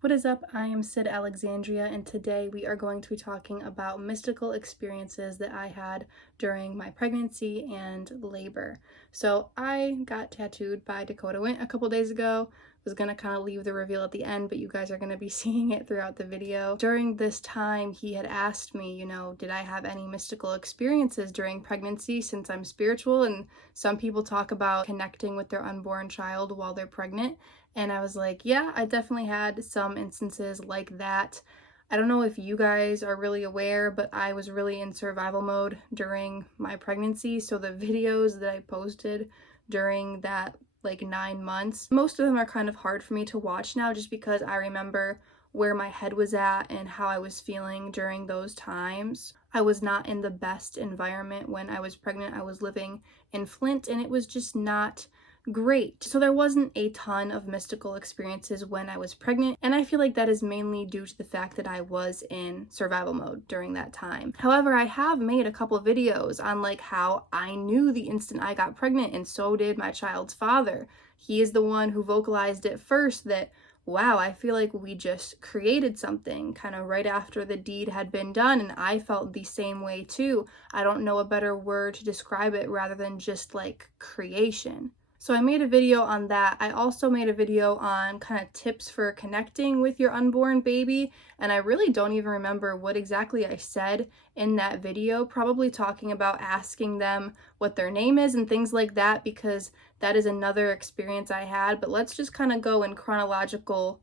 What is up? I am Sydalexandria, and today we are going to be talking about mystical experiences that I had during my pregnancy and labor. So I got tattooed by Dakota Wint a couple days ago. Was gonna kind of leave the reveal at the end, but you guys are gonna be seeing it throughout the video. During this time, he had asked me, did I have any mystical experiences during pregnancy, since I'm spiritual and some people talk about connecting with their unborn child while they're pregnant. And I was like, yeah, I definitely had some instances like that. I don't know if you guys are really aware, but I was really in survival mode during my pregnancy. So the videos that I posted during that like 9 months, most of them are kind of hard for me to watch now just because I remember where my head was at and how I was feeling during those times. I was not in the best environment when I was pregnant. I was living in Flint and it was just not great. So there wasn't a ton of mystical experiences when I was pregnant, and I feel like that is mainly due to the fact that I was in survival mode during that time. However, I have made a couple of videos on like how I knew the instant I got pregnant, and so did my child's father. He is the one who vocalized it first that, wow, I feel like we just created something kind of right after the deed had been done, and I felt the same way too. I don't know a better word to describe it rather than just like creation. So I made a video on that. I also made a video on kind of tips for connecting with your unborn baby, and I really don't even remember what exactly I said in that video, probably talking about asking them what their name is and things like that, because that is another experience I had. But let's just kind of go in chronological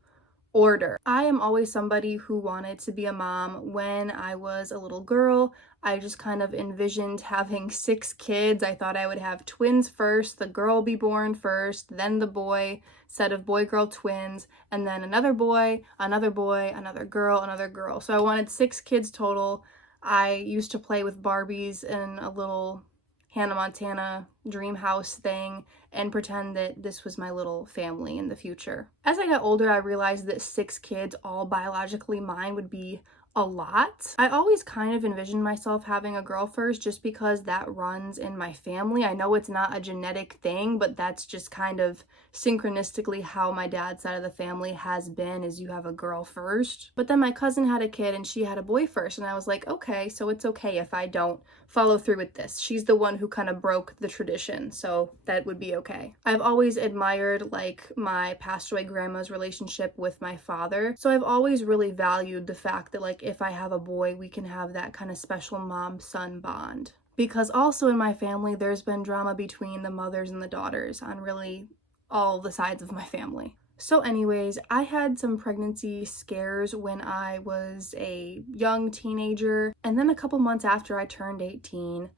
order. I am always somebody who wanted to be a mom. When I was a little girl, I just kind of envisioned having 6 kids. I thought I would have twins first, the girl be born first, then the boy, set of boy-girl twins, and then another boy, another boy, another girl, another girl. So I wanted 6 kids total. I used to play with Barbies in a little Hannah Montana dream house thing and pretend that this was my little family in the future. As I got older, I realized that 6 kids, all biologically mine, would be a lot. I always kind of envisioned myself having a girl first just because that runs in my family. I know it's not a genetic thing, but that's just kind of synchronistically how my dad's side of the family has been, is you have a girl first. But then my cousin had a kid and she had a boy first, and I was like, okay, so it's okay if I don't follow through with this. She's the one who kind of broke the tradition, so that would be okay. I've always admired like my passed away grandma's relationship with my father, so I've always really valued the fact that like if I have a boy, we can have that kind of special mom-son bond. Because also in my family, there's been drama between the mothers and the daughters on really all the sides of my family. So anyways, I had some pregnancy scares when I was a young teenager, and then a couple months after I turned 18,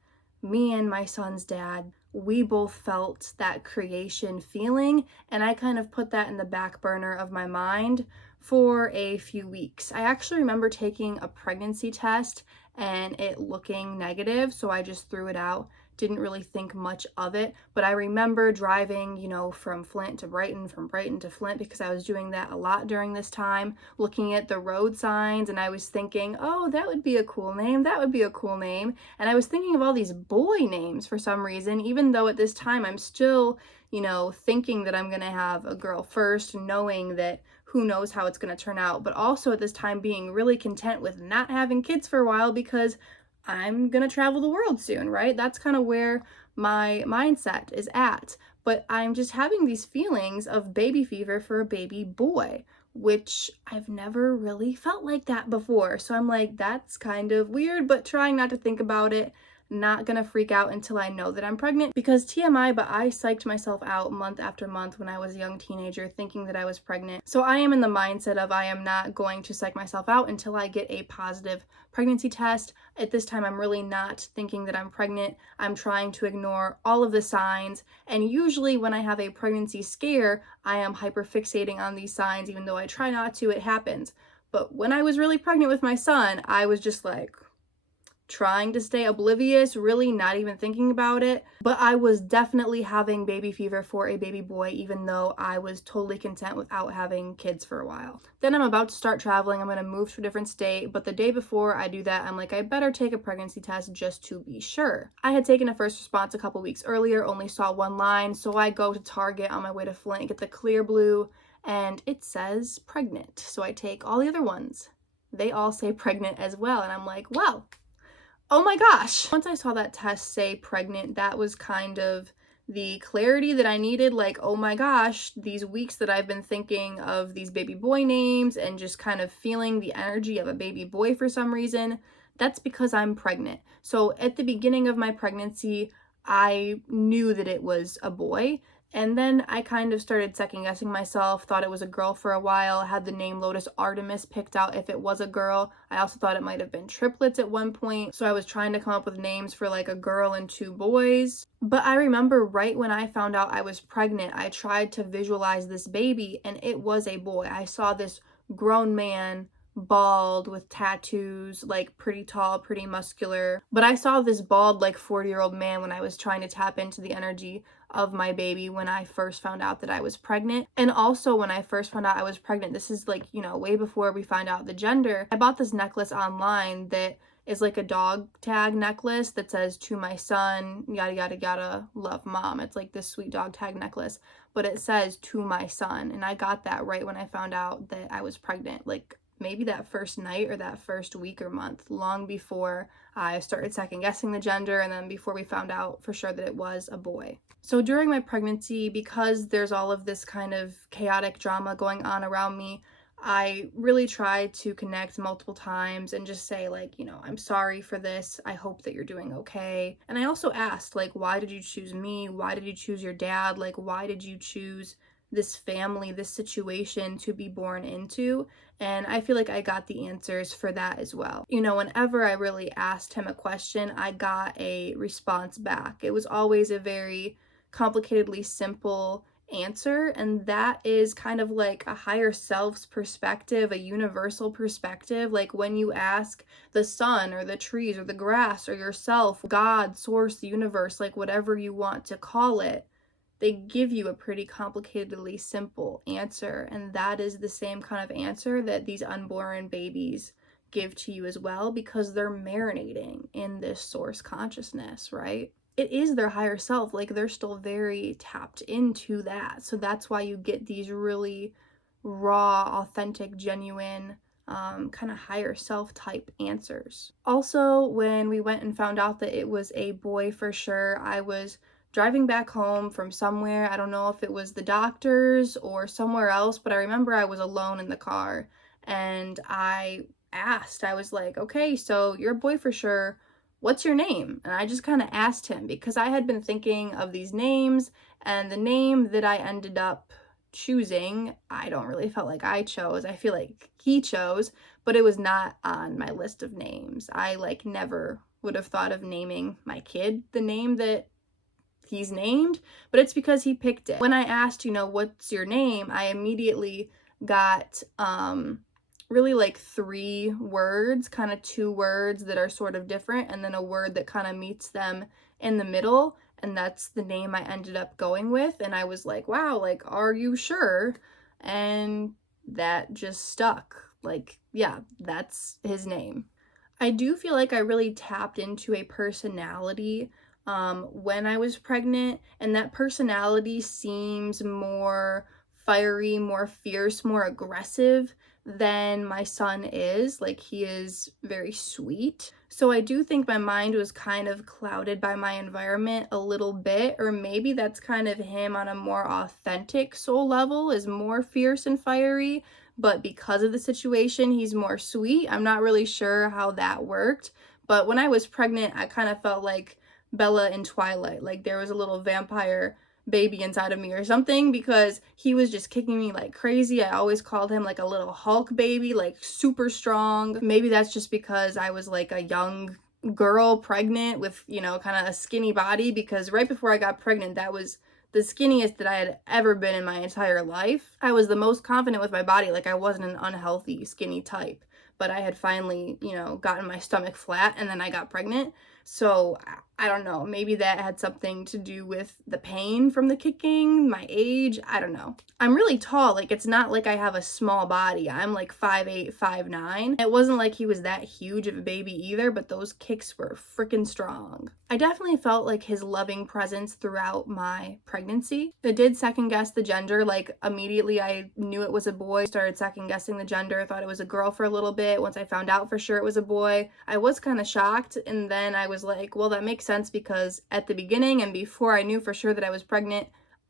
me and my son's dad, we both felt that creation feeling, and I kind of put that in the back burner of my mind for a few weeks. I actually remember taking a pregnancy test and it looking negative, so I just threw it out. Didn't really think much of it, but I remember driving, from Flint to Brighton, from Brighton to Flint, because I was doing that a lot during this time, looking at the road signs, and I was thinking, oh, that would be a cool name, that would be a cool name, and I was thinking of all these boy names for some reason, even though at this time I'm still, thinking that I'm gonna have a girl first, knowing that who knows how it's gonna turn out, but also at this time being really content with not having kids for a while because I'm gonna travel the world soon, right? That's kind of where my mindset is at. But I'm just having these feelings of baby fever for a baby boy, which I've never really felt like that before. So I'm like, that's kind of weird, but trying not to think about it. Not gonna freak out until I know that I'm pregnant, because TMI, but I psyched myself out month after month when I was a young teenager thinking that I was pregnant. So I am in the mindset of I am not going to psych myself out until I get a positive pregnancy test. At this time, I'm really not thinking that I'm pregnant. I'm trying to ignore all of the signs, and usually when I have a pregnancy scare, I am hyperfixating on these signs. Even though I try not to, it happens. But when I was really pregnant with my son, I was just like trying to stay oblivious, really not even thinking about it. But I was definitely having baby fever for a baby boy, even though I was totally content without having kids for a while. Then I'm about to start traveling. I'm going to move to a different state, but the day before I do that, I'm like, I better take a pregnancy test just to be sure. I had taken a first response a couple weeks earlier, only saw one line, so I go to Target on my way to Flint, get the clear blue and it says pregnant. So I take all the other ones. They all say pregnant as well. And I'm like, wow, oh my gosh. Once I saw that test say pregnant, that was kind of the clarity that I needed. Like, oh my gosh, these weeks that I've been thinking of these baby boy names and just kind of feeling the energy of a baby boy for some reason, that's because I'm pregnant. So at the beginning of my pregnancy, I knew that it was a boy. And then I kind of started second guessing myself, thought it was a girl for a while, had the name Lotus Artemis picked out if it was a girl. I also thought it might have been triplets at one point. So I was trying to come up with names for like a girl and two boys. But I remember right when I found out I was pregnant, I tried to visualize this baby and it was a boy. I saw this grown man, bald with tattoos, like pretty tall, pretty muscular. But I saw this bald, like 40-year-old man when I was trying to tap into the energy of my baby when I first found out that I was pregnant. And also when I first found out I was pregnant, this is like, way before we find out the gender, I bought this necklace online that is like a dog tag necklace that says to my son, yada yada yada, love mom. It's like this sweet dog tag necklace, but it says to my son. And I got that right when I found out that I was pregnant, like maybe that first night or that first week or month, long before I started second guessing the gender and then before we found out for sure that it was a boy. So during my pregnancy, because there's all of this kind of chaotic drama going on around me, I really tried to connect multiple times and just say like, I'm sorry for this. I hope that you're doing okay. And I also asked like, why did you choose me? Why did you choose your dad? Like, why did you choose this family, this situation to be born into? And I feel like I got the answers for that as well. Whenever I really asked him a question, I got a response back. It was always a very complicatedly simple answer, and that is kind of like a higher self's perspective, a universal perspective. Like when you ask the sun or the trees or the grass or yourself, God, source, the universe, like whatever you want to call it, they give you a pretty complicatedly simple answer. And that is the same kind of answer that these unborn babies give to you as well, because they're marinating in this source consciousness, right? It is their higher self, like they're still very tapped into that. So that's why you get these really raw, authentic, genuine, kind of higher self type answers. Also, when we went and found out that it was a boy for sure, I was driving back home from somewhere. I don't know if it was the doctor's or somewhere else, but I remember I was alone in the car and I asked, I was like, okay, so you're a boy for sure. What's your name? And I just kind of asked him because I had been thinking of these names, and the name that I ended up choosing, I don't really felt like I chose. I feel like he chose, but it was not on my list of names. I never would have thought of naming my kid the name that he's named, but it's because he picked it. When I asked, what's your name, I immediately got really three words, kind of two words that are sort of different, and then a word that kind of meets them in the middle, and that's the name I ended up going with. And I was like, wow, are you sure? And that just stuck. Yeah, that's his name. I do feel like I really tapped into a personality when I was pregnant, and that personality seems more fiery, more fierce, more aggressive than my son is. He is very sweet. So I do think my mind was kind of clouded by my environment a little bit, or maybe that's kind of him on a more authentic soul level, is more fierce and fiery, but because of the situation, he's more sweet. I'm not really sure how that worked, but when I was pregnant, I kind of felt like Bella in Twilight, like there was a little vampire baby inside of me or something, because he was just kicking me like crazy. I always called him like a little Hulk baby, super strong. Maybe that's just because I was a young girl pregnant with, kind of a skinny body, because right before I got pregnant, that was the skinniest that I had ever been in my entire life. I was the most confident with my body. I wasn't an unhealthy, skinny type, but I had finally, gotten my stomach flat, and then I got pregnant. So I don't know, maybe that had something to do with the pain from the kicking, my age, I don't know. I'm really tall, like it's not like I have a small body. I'm like 5'8", 5'9". It wasn't like he was that huge of a baby either, but those kicks were freaking strong. I definitely felt like his loving presence throughout my pregnancy. I did second guess the gender, like immediately I knew it was a boy, started second guessing the gender, thought it was a girl for a little bit. Once I found out for sure it was a boy, I was kind of shocked, and then I was like, well, that makes sense because at the beginning and before I knew for sure that I was pregnant,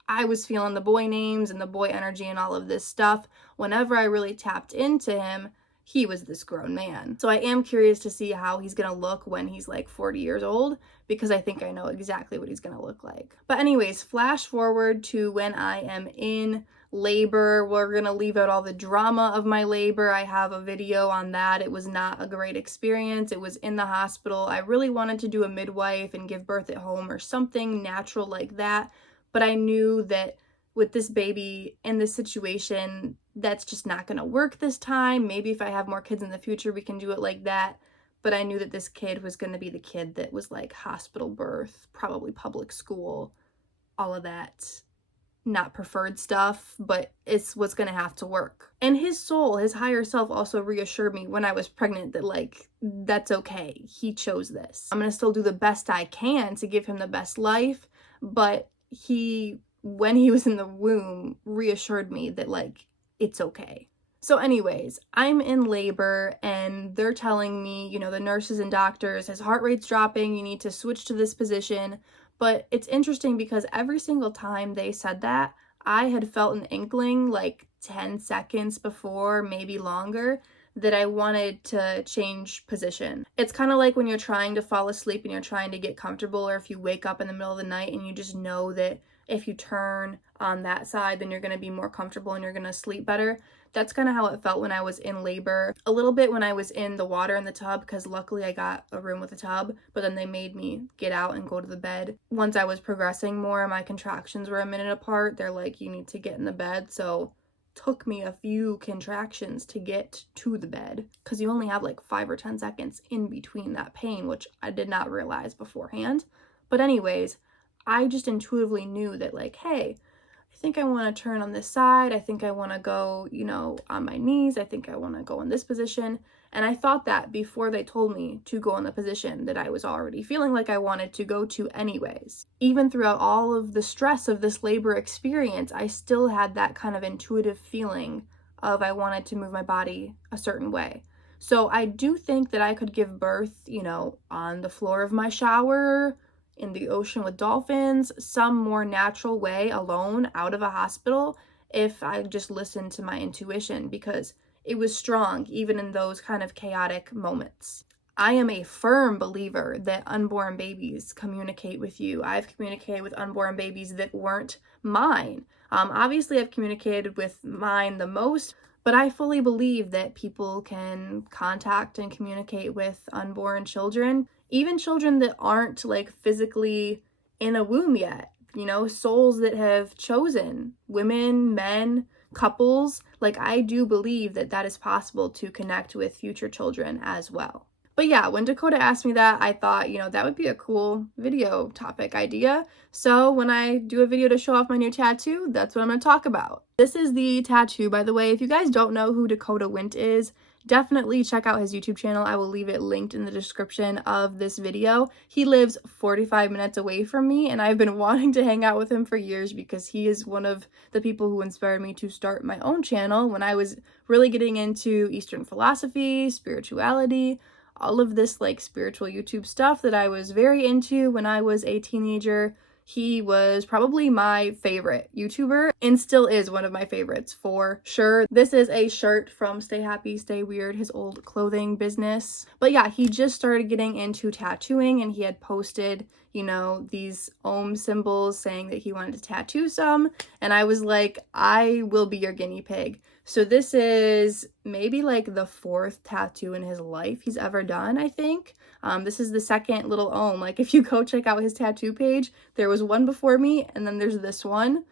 I was feeling the boy names and the boy energy and all of this stuff. Whenever I really tapped into him, he was this grown man. So I am curious to see how he's gonna look when he's like 40 years old, because I think I know exactly what he's gonna look like. But anyways, flash forward to when I am in labor. We're gonna leave out all the drama of my labor. I have a video on that. It was not a great experience. It was in the hospital. I really wanted to do a midwife and give birth at home or something natural like that, but I knew that with this baby in this situation, that's just not gonna work this time. Maybe if I have more kids in the future, we can do it like that. But I knew that this kid was gonna be the kid that was like hospital birth, probably public school, all of that not preferred stuff, but it's what's gonna have to work. And his soul, his higher self, also reassured me when I was pregnant that like, that's okay, he chose this. I'm gonna still do the best I can to give him the best life, but he, when he was in the womb, reassured me that like, it's okay. So anyways, I'm in labor and they're telling me, you know, the nurses and doctors, his heart rate's dropping, you need to switch to this position. But it's interesting because every single time they said that, I had felt an inkling like 10 seconds before, maybe longer, that I wanted to change position. It's kind of like when you're trying to fall asleep and you're trying to get comfortable, or if you wake up in the middle of the night and you just know that if you turn on that side, then you're going to be more comfortable and you're going to sleep better. That's kind of how it felt when I was in labor. A little bit when I was in the water in the tub, because luckily I got a room with a tub, but then they made me get out and go to the bed. Once I was progressing more, my contractions were a minute apart. They're like, you need to get in the bed. So took me a few contractions to get to the bed, because you only have like 5 or 10 seconds in between that pain, which I did not realize beforehand. But anyways, I just intuitively knew that like, hey, I think I want to turn on this side. I think I want to go, you know, on my knees. I think I want to go in this position. And I thought that before they told me to go in the position that I was already feeling like I wanted to go to anyways. Even throughout all of the stress of this labor experience, I still had that kind of intuitive feeling of I wanted to move my body a certain way. So I do think that I could give birth, you know, on the floor of my shower, in the ocean with dolphins, some more natural way alone out of a hospital, if I just listened to my intuition, because it was strong even in those kind of chaotic moments. I am a firm believer that unborn babies communicate with you. I've communicated with unborn babies that weren't mine. Obviously I've communicated with mine the most, but I fully believe that people can contact and communicate with unborn children, even children that aren't like physically in a womb yet, you know, souls that have chosen, women, men, couples. Like, I do believe that that is possible to connect with future children as well. But yeah, when Dakota asked me that, I thought, you know, that would be a cool video topic idea. So when I do a video to show off my new tattoo, that's what I'm going to talk about. This is the tattoo, by the way. If you guys don't know who Dakota Wint is, definitely check out his YouTube channel. I will leave it linked in the description of this video. He lives 45 minutes away from me, and I've been wanting to hang out with him for years because he is one of the people who inspired me to start my own channel when I was really getting into Eastern philosophy, spirituality, all of this like spiritual YouTube stuff that I was very into when I was a teenager. He was probably my favorite YouTuber and still is one of my favorites for sure. This is a shirt from Stay Happy, Stay Weird, his old clothing business. But yeah, he just started getting into tattooing and he had posted, you know, these Om symbols saying that he wanted to tattoo some. And I was like, I will be your guinea pig. So this is maybe like the 4th tattoo in his life he's ever done, I think. This is the 2nd little Om. Like, if you go check out his tattoo page, there was one before me and then there's this one.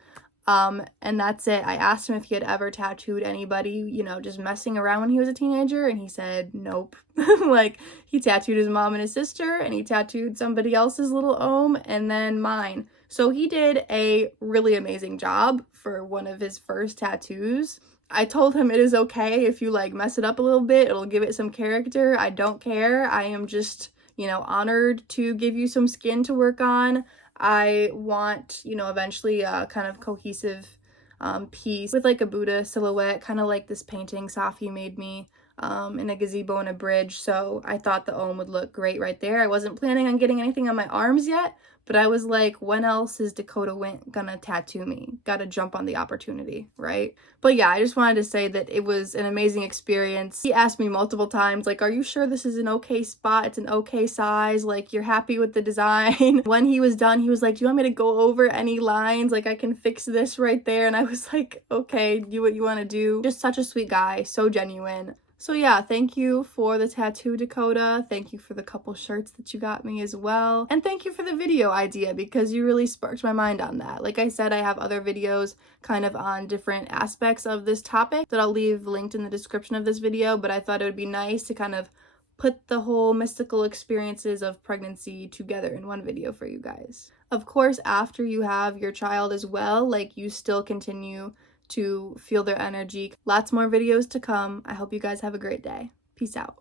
And that's it. I asked him if he had ever tattooed anybody, you know, just messing around when he was a teenager, and he said nope. Like, he tattooed his mom and his sister, and he tattooed somebody else's little ohm, and then mine. So he did a really amazing job for one of his first tattoos. I told him it is okay if you like mess it up a little bit, it'll give it some character. I don't care. I am just, you know, honored to give you some skin to work on. I want, you know, eventually a kind of cohesive piece with like a Buddha silhouette, kind of like this painting Safi made me in a gazebo and a bridge. So I thought the ohm would look great right there. I wasn't planning on getting anything on my arms yet, but I was like, when else is Dakota Wint gonna tattoo me? Gotta jump on the opportunity, right? But yeah, I just wanted to say that it was an amazing experience. He asked me multiple times, like, are you sure this is an okay spot? It's an okay size? Like, you're happy with the design? When he was done, he was like, do you want me to go over any lines? Like, I can fix this right there. And I was like, okay, do what you want to do. Just such a sweet guy, so genuine. So yeah, thank you for the tattoo, Dakota. Thank you for the couple shirts that you got me as well. And thank you for the video idea, because you really sparked my mind on that. Like I said, I have other videos kind of on different aspects of this topic that I'll leave linked in the description of this video, but I thought it would be nice to kind of put the whole mystical experiences of pregnancy together in one video for you guys. Of course, after you have your child as well, like, you still continue to feel their energy. Lots more videos to come. I hope you guys have a great day. Peace out.